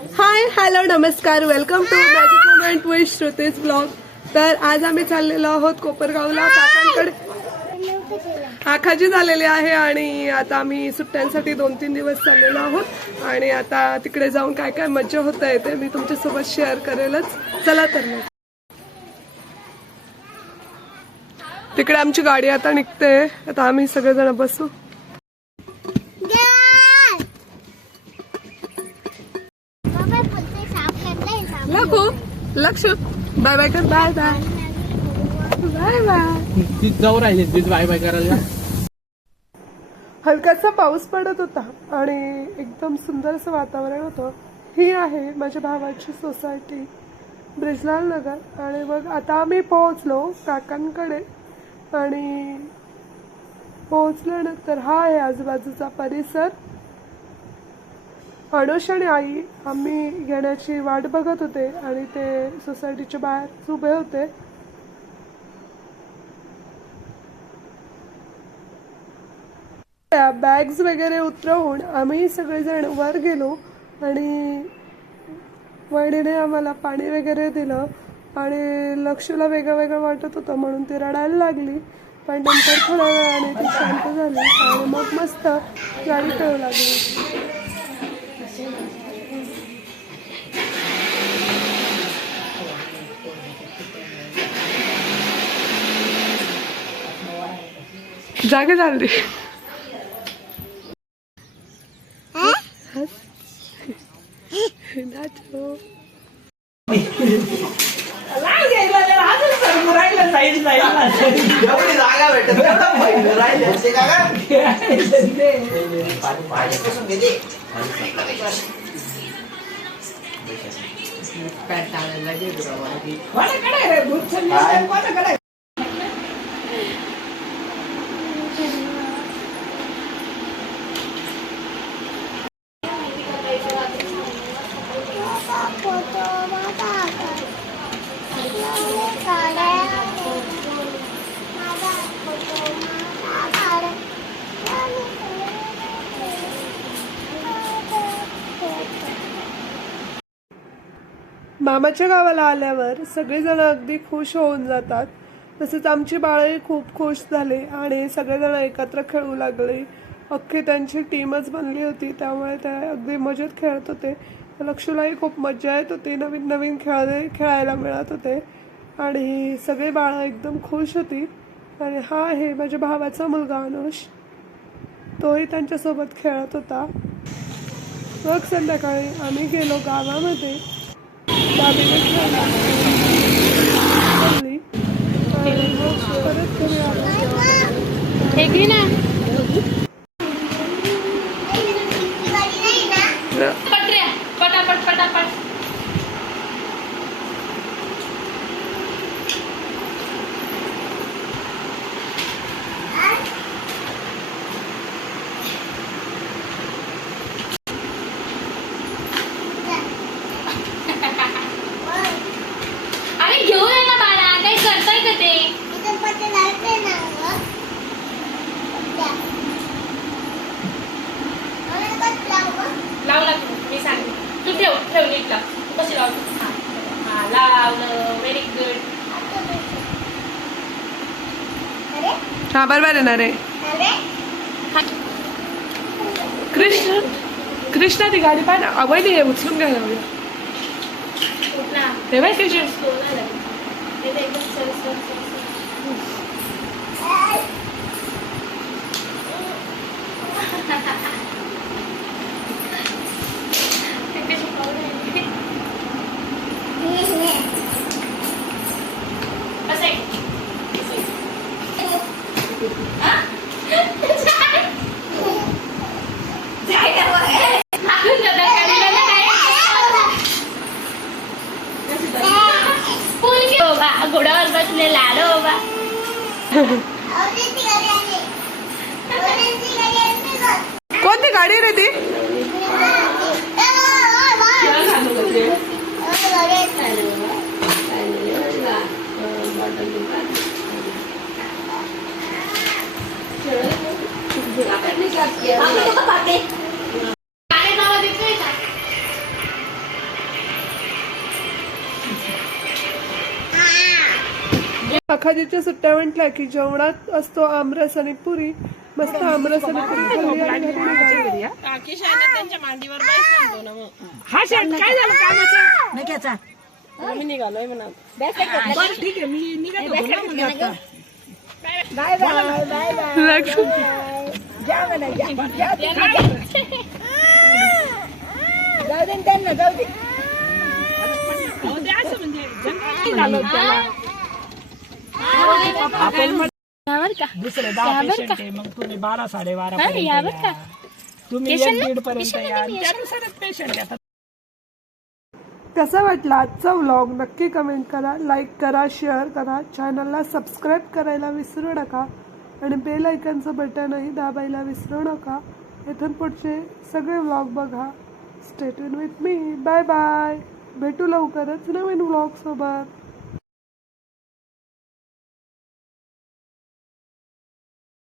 हाय hello नमस्कार. Welcome to magic moment with Shruti's blog तर आज आम्ही चाललेलो आहोत कोपरगावला. काकांकडे आखाजी झालेली आहे आणि आता आम्ही सुट्ट्यांसाठी दोन तीन दिवस चाललेलो आहोत. आणि आता तिकडे जाऊन काय काय मज्जा होत आहे ते मी तुमच्यासोबत शेअर करेलच. चला तर मग. तिकडे आमची गाडी आता निघते. आता आम्ही सगळेजण बसू. लक्ष बाय बाय कर बाय बाय. Bye bye. जाऊ राहिली तीच बाय बाय करायला. हलकासा पाऊस पडत होता आणि एकदम सुंदर असं वातावरण होतं. ही आहे माझ्या भावाची सोसायटी ब्रिजलाल नगर. आणि मग आता आम्ही पोहोचलो काकांकडे. आणि पोहोचल्यानंतर हा आहे आजूबाजूचा परिसर. अनुष आणि आई आम्ही घेण्याची वाट बघत होते आणि ते सोसायटीच्या बाहेर उभे होते. त्या बॅग्स वगैरे उतरवून आम्ही सगळेजण वर गेलो आणि वहिनीने आम्हाला पाणी वगैरे दिलं आणि लक्षला वेगळं वेगळं वाटत होतं म्हणून ती रडायला लागली. पण नंतर थोड्या वेळाने ती शांत झाली आणि मग मस्त गाडी खेळू लागली. जागे झाली. नाचो एवढी जागा भेटत नाही ना बहिणी राहिले असते का गं? पाणी पाण्यापासून घेते. मामाच्या गावाला आल्यावर सगळेजण अगदी खुश होऊन जातात. तसेच आमची बाळही खूप खुश झाले आणि सगळेजण एकत्र खेळू लागले. अख्खी त्यांची टीमच बनली होती त्यामुळे ते अगदी मजेत खेळत होते. लक्षूलाही खूप मजा येत होती. नवीन नवीन खेळ खेळायला मिळत होते. आणि सगळे बाळं एकदम खुश होती. आणि हा आहे माझ्या भावाचा मुलगा अनुष. तोही त्यांच्यासोबत खेळत होता. मग संध्याकाळी आम्ही गेलो गावामध्ये. Bobby, हा बरोबर येणार आहे कृष्ण कृष्णा ती गाडी पाहिजे आवडली आहे उचलून घ्यायला हवी हे बाय कृष्ण स्लो नाही लागत. हे ते एकदम सर सर सर सर ते कशी पावलं आहे. असं आहे. असं आहे. हा? मागून जातात गाडीला ना काय? फुल घेऊ बा घोड्यावर बसले लाडो बा कोणती गाडी रे ती? आखाजीच्या सुट्ट्या म्हटल्या की जेवणात असतो आमरस आणि पुरी. मस्त आमरस आणि पुरी. निघाली. हा शर्ट काय झालं? कामाचं मी निघालोय म्हणा. बरं ठीक आहे मी निघत होतो ना म्हणलं आता. अहो, ते असं म्हणजे निघालो आपण म्हण- दुसरे दहा पेशंट आहे मग तुम्ही बारा साडेबारा पर्यंत या. तुम्ही एक दीड पर्यंत या. त्यानुसारच पेशंट येतात कसा वाटला आजचा व्लॉग नक्की कमेंट करा लाईक करा शेअर करा. चॅनलला सबस्क्राईब करायला विसरू नका. आणि बेल आयकनचं बटनही दाबायला विसरू नका. इथून पुढचे सगळे व्लॉग बघा. Stay tuned with me bye bye भेटू लवकरच नवीन व्लॉग सोबत.